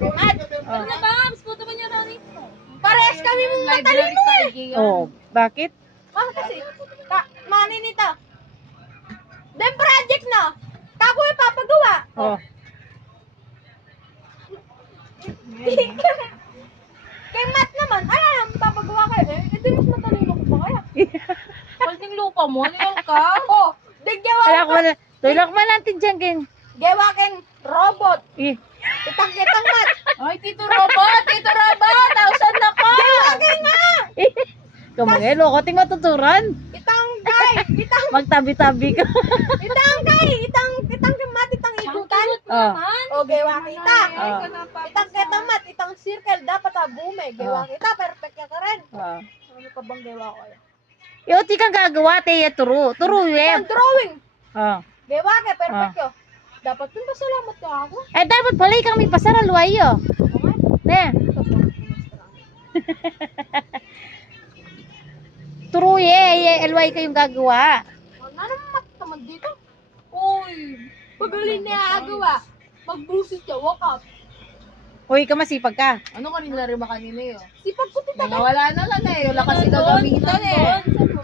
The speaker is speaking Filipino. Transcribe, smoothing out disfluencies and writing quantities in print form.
Mat, Oh. Ano ba? Puto ba niya rin? parehas kami mong matalino eh. Oh, bakit? Bakit kasi? Mani nito. Then project na. Kako yung papagawa. Oh. Kay Mat naman, alam, papagawa kayo. Hindi mas matalino ko pa kaya. Palting lupa mo, ano ka? Oh, digyawa Alak mo na. Tulak mo natin dyan, King. gawa kang robot. Eh. Itang-kitang Mat. Ay, Tito Robot! Tito Robot! Tausan na ka! Gawa kang nga. Kamangelo ko, ting matuturan. Itang guy. Itang Magtabi-tabi ka. guy. Itang Mat. Itang igutan. Oh. O, gawa kita. Ah. Itang-kitang Mat. Itang circle. Dapat bume. Gawa kita. Perfect ka rin. Oh. Ano pa bang gawa ko? Yo, ti kang gagawa, te, turo. Turo, Ang web. drawing. Oh. Gawa ka. Perfect yo. Dapat pun pasalamat ka ako. Eh, dapat pala ikaw may pasaral, wayo. Okay? Ne. Turo, LY kayong gagawa. Ano mat naman dito? Uy, pagaling na agawa. Magbusit ka, walk up. Uy, ka masipag ka. Ano kanila rin ba kanina yun? Sipag ko tita. Nawala na lang eh. Wala kasi gagamitan eh. Saan mo?